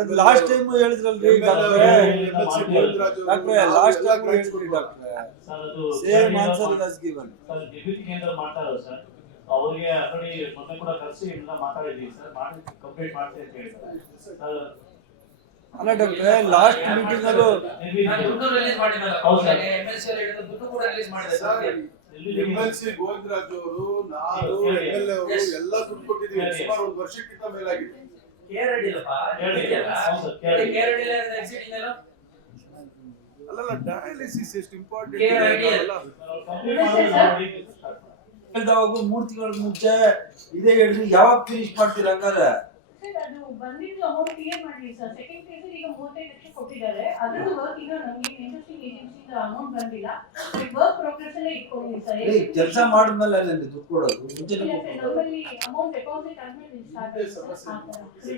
ಅದು last time ಹೇಳಿದ್ರಲ್ರಿ ಡಾಕ್ಟ್ರೆ last time ಹೇಳಿದ್ರಿ ಡಾಕ್ಟ್ರೆ same answer was given sir deputy ಕೇಂದ್ರ ಮಾಡ್ತಾರಲ್ಲ ಸರ್ ಅವರಿಗೆ ಆ ಕಡೆ ಮೊನ್ನೆ ಕೂಡ ಕರೆಸಿ ಎಲ್ಲ ಮಾತಾಡಿದ್ವಿ ಸರ್ ಮಾಡಿ ಕಂಪ್ಲೀಟ್ ಮಾಡ್ತೀವಿ ಅಂತ ಹೇಳಿದ್ದಾರೆ ಸರ್ ಅಲ್ಲ ಡಾಕ್ಟ್ರೆ ಲಾಸ್ಟ್ ಮೀಟಿಂಗ್ ಅದು ದುಡ್ಡು ರಿಲೀಸ್ ಮಾಡಿದ್ದಾರೆ ಹೌದು ಎಂಎಲ್ಸಿ ಅವರು ಹೇಳಿದ ದುಡ್ಡು ಕೂಡ ರಿಲೀಸ್ ಮಾಡಿದ್ದಾರೆ ಎಂಎಲ್ಸಿ ಗೋವಿಂದರಾಜ್ ಅವರು ನಾನು ಎಂಎಲ್ಎ ಅವರು ಎಲ್ಲ ದುಡ್ಡು ಕೊಟ್ಟಿದ್ದೀವಿ ಸುಮಾರು ಒಂದು ವರ್ಷಕ್ಕಿಂತ ಮೇಲಾಗಿದೆ ಕೇರಡಿ ಇಲ್ಲಪ್ಪ ಕೇರಡಿ ಇಲ್ಲ ಎಕ್ಸಿಟ್ ಇಲ್ಲ ಅಲ್ಲ ಡಯಾಲಿಸಿಸ್ ಎಷ್ಟು ಇಂಪಾರ್ಟೆಂಟ್ ಕೇರಡಿ ಅಲ್ಲ ಹೇಳಿದವಾಗ 3 ತಿಂಗಳ ಮುಂಚೆ ಇದೇ ಹೇಳಿದ್ರಿ ಯಾವಾಗ ಫಿನಿಶ್ ಮಾಡ್ತೀರಾ ಹಂಗಾರೆ ಅದು ಬಂದಿದ್ದು ಅಮೌಂಟ್ ಕ್ಲಿಯರ್ ಮಾಡಿ ಸರ್ ಸೆಕೆಂಡ್ ಫೇಸ್ ಈಗ 35 ಲಕ್ಷ ಕೊಟ್ಟಿದ್ದಾರೆ ಅದರ ವರ್ಕ್ ಈಗ ನಮಗೆ ಇಂಡಸ್ಟ್ರಿ ಏಜೆನ್ಸಿಯಿಂದ ಅಮೌಂಟ್ ಬಂದಿಲ್ಲ ವರ್ಕ್ ಪ್ರೋಗ್ರೆಸ್ ಅಲ್ಲೇ ಇಟ್ಕೊಂಡಿದ್ದೀವಿ ಸರ್ ಕೆಲಸ ಮಾಡಿದ್ಮೇಲೆ ಅಲ್ಲಂడి ದುಡ್ಡು ಕೊಡೋದು ಮುಂಚೆನೇ ನಮ್ಮಲ್ಲಿ ಅಮೌಂಟ್ ಡೆಪಾಸಿಟ್ ಆದ್ಮೇಲೆ ಸ್ಟಾರ್ಟ್ ಆಗುತ್ತೆ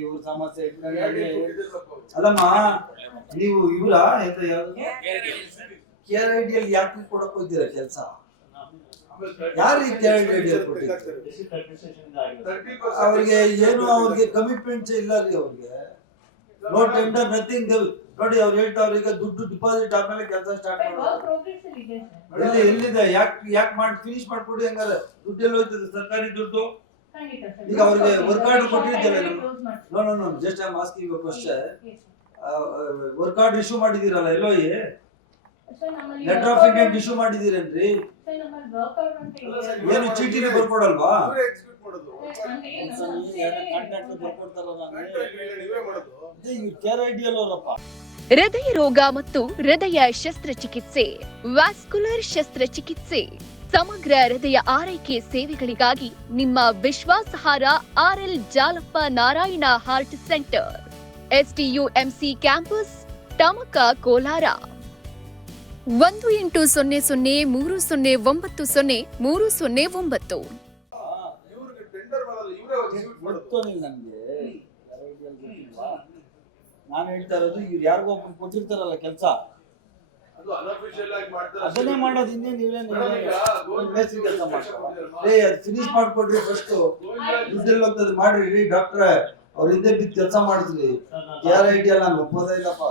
ಇವ್ರ ಸಮಸ್ಯೆ ಅಲ್ಲಮ್ಮ ನೀವು ಇವರಾ ಕೇರ್ ಐಡಿಯಲ್ಲಿ ಯಾಕೆ ಕೊಡಕ್ ಹೋಗ್ತೀರಾ ಕೆಲಸ ಯಾರು ಕೇರ್ ಐಡಿಯಲ್ಲಿ ಕೊಟ್ಟಿದ್ದಾರೆ ಅವ್ರಿಗೆ ಏನು ಅವ್ರಿಗೆ ಕಮಿಟ್ಮೆಂಟ್ಸ್ ಇಲ್ಲ ರೀ ಅವ್ರಿಗೆ ನೋ ಟೆಂಡರ್ ನಥಿಂಗ್ ನೋಡಿ ಅವ್ರು ಹೇಳ್ತಾವ್ರೆ ಈಗ ದುಡ್ಡು ಡಿಪಾಸಿಟ್ ಆದ್ಮೇಲೆ ಕೆಲಸ ಸ್ಟಾರ್ಟ್ ಮಾಡೋದು ಎಲ್ಲಿದೆ ಯಾಕೆ ಮಾಡಿ ಫಿನಿಶ್ ಮಾಡ್ಕೊಡಿ ಹಂಗಾರೆ ದುಡ್ಡು ಎಲ್ಲಿ ಹೋಗ್ತದೆ ಸರ್ಕಾರಿ ದುಡ್ಡು ಈಗ ಅವ್ರಿಗೆ ವರ್ಕ್ ಆರ್ಡರ್ ಕೊಟ್ಟಿರ್ತೇವೆ no no no just I am asking you question work order issue ಮಾಡಿದಿರಲ್ಲ ಎಲ್ಲೋ ಲೆಟರ್ ಆಫ್ ಇಂಟೆಂಟ್ ಇಶ್ಯೂ ಮಾಡಿದಿರೇನ್ರಿ ಏನು ಚೀಟಿನೇ ಬರ್ಕೊಡಲ್ವಾ ಹೃದಯ ರೋಗ ಮತ್ತು ಹೃದಯ ಶಸ್ತ್ರಚಿಕಿತ್ಸೆ, ವ್ಯಾಸ್ಕ್ಯುಲರ್ ಶಸ್ತ್ರಚಿಕಿತ್ಸೆ, ಸಮಗ್ರ ಹೃದಯ ಆರೈಕೆ ಸೇವೆಗಳಿಗಾಗಿ ನಿಮ್ಮ ವಿಶ್ವಾಸಾರ್ಹ RL Jalappa Narayana heart centre, SDUMC campus, Tamaka, Kolar. 180030903009. ನಾನು ಹೇಳ್ತಾ ಇರೋದು ಇವ್ರು ಯಾರಿಗೋ ಒಬ್ಬರು ಕೊಟ್ಟಿರ್ತಾರಲ್ಲ ಕೆಲಸ ಅದನ್ನೇ ಮಾಡೋದು ಇನ್ನೇ ಮೇಸ್ತ್ರಿ ಕೆಲಸ ಮಾಡ್ತಾರೆ ಅದು ಫಿನಿಶ್ ಮಾಡ್ಕೊಡ್ರಿ ಫಸ್ಟ್ ದುಡ್ಡೆಲ್ಲ ಹೋಗ್ತದೆ ಮಾಡ್ರಿ ಡಾಕ್ಟ್ರೆ ಅವ್ರ ಹಿಂದೆ ಬಿದ್ದು ಕೆಲಸ ಮಾಡಿದ್ರಿ ಯಾರ ಐಡಿಯಾ ನಾನು ಒಪ್ಪೋದೇ ಇಲ್ಲಪ್ಪ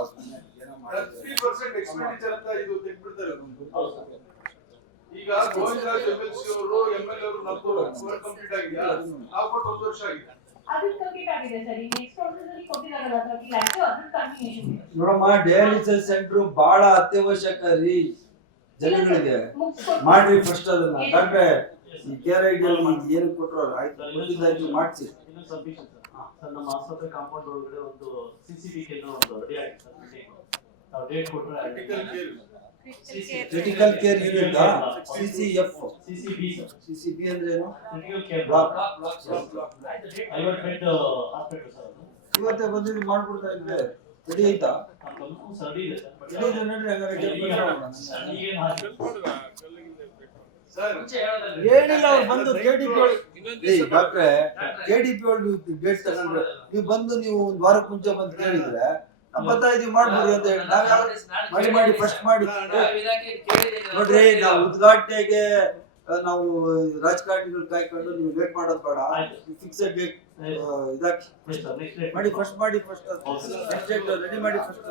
30% ಎಕ್ಸ್ಪೆಂಡಿಚರ್ ಅಂತ ಇದು ತೆಗೆದುಬಿಡ್ತಾರೆ ಈಗ ಗೋವಿಂದರಾಜ್ ಎಂಎಲ್ಸಿ ಅವರು ಎಂಎಲ್ಎ ಅವರು ನಮ್ದು ವರ್ಕ್ ಕಂಪ್ಲೀಟ್ ಆಗಿದೆಯಾ ನಾವು ಕೊಟ್ಟು 1 ವರ್ಷ ಆಗಿದೆ ಅದು ಕಂಪ್ಲೀಟ್ ಆಗಿದೆ ಸರ್ ಈ ನೆಕ್ಸ್ಟ್ ಆರ್ಡರ್ ಅಲ್ಲಿ ಕೊಟ್ಟಿದಾರಲ್ಲ 30 ಲಕ್ಷ ಅದು ಕಂಟಿನ್ಯೂಷನ್ ನೋಡಮ್ಮ ಡಯಾಲಿಸಿಸ್ ಸೆಂಟರ್ ಬಹಳ ಅತ್ಯವಶ್ಯಕ ರೀ ಜನಗಳಿಗೆ ಮಾಡ್ರಿ ಫಸ್ಟ್ ಅದನ್ನ ಡಾಕ್ಟ್ರೆ ಈ ಕೇರ್ ಐಡಿಯಲ್ಲಿ ಏನು ಕೊಟ್ಟರು ಆಯ್ತು ಕೊಟ್ಟಿದ್ದಾಯ್ತು ಮಾಡಿಸಿ ಇನ್ನು ಸಬ್ಮಿಷನ್ ಸರ್ ನಮ್ಮ ಆಸ್ಪತ್ರೆ ಕಾಂಪೌಂಡ್ ಒಳಗಡೆ ಒಂದು ಸಿಸಿಬಿ ಕೇಂದ್ರ ಒಂದು ರೆಡಿ ಆಗಿದೆ ಸರ್ ನಾವು ಡೇಟ್ ಕೊಟ್ಟರೆ critical care unit CCF CCB sir CCB ಅಂದ್ರೆ ಏನು critical care block private bed hospital sir ಅದು ಇವತ್ತೇ ಬಂದಿದ್ದು ಮಾಡ್ಬಿಡ್ತಾ ಇದ್ರೆ ರೆಡಿ ಆಯ್ತಾ ಸರ್ ಇದೆ ಸರ್ ಇದು ನೋಡ್ರಿ ಹಂಗಾರೆ ಏನಿಲ್ಲ ಅವ್ರು ಬಂದು ಕೆಡಿಪಿ ಡಾಕ್ಟ್ರೆ ಕೆಡಿಪಿ ಒಳಗೆ ಡೇಟ್ ತಗೊಂಡ್ರೆ ನೀವು ಬಂದು ನೀವು ಒಂದು ವಾರಕ್ಕೆ ಮುಂಚೆ ಬಂದು ಕೇಳಿದ್ರೆ ನಾವು ಬರ್ತಾ ಇದೀವಿ ಮಾಡ್ಬೋದು ಅಂತ ಹೇಳಿ ನಾವ್ ಮಾಡಿ ಫಸ್ಟ್ ಮಾಡಿ ನೋಡ್ರಿ ನಾವು ಉದ್ಘಾಟನೆಗೆ ನಾವು ರಾಜಕಾರಣಿಗಳು ಕಾಯ್ಕೊಂಡು ನೀವು ಲೇಟ್ ಮಾಡೋದು ಬೇಡ ಫಿಕ್ಸೆಡ್ ಡೇಟ್ ಇದಾಕಿ ಮಾಡಿ ಫಸ್ಟ್ ನೆಕ್ಸ್ಟ್ ಡೇಟ್ ರೆಡಿ ಮಾಡಿ ಫಸ್ಟ್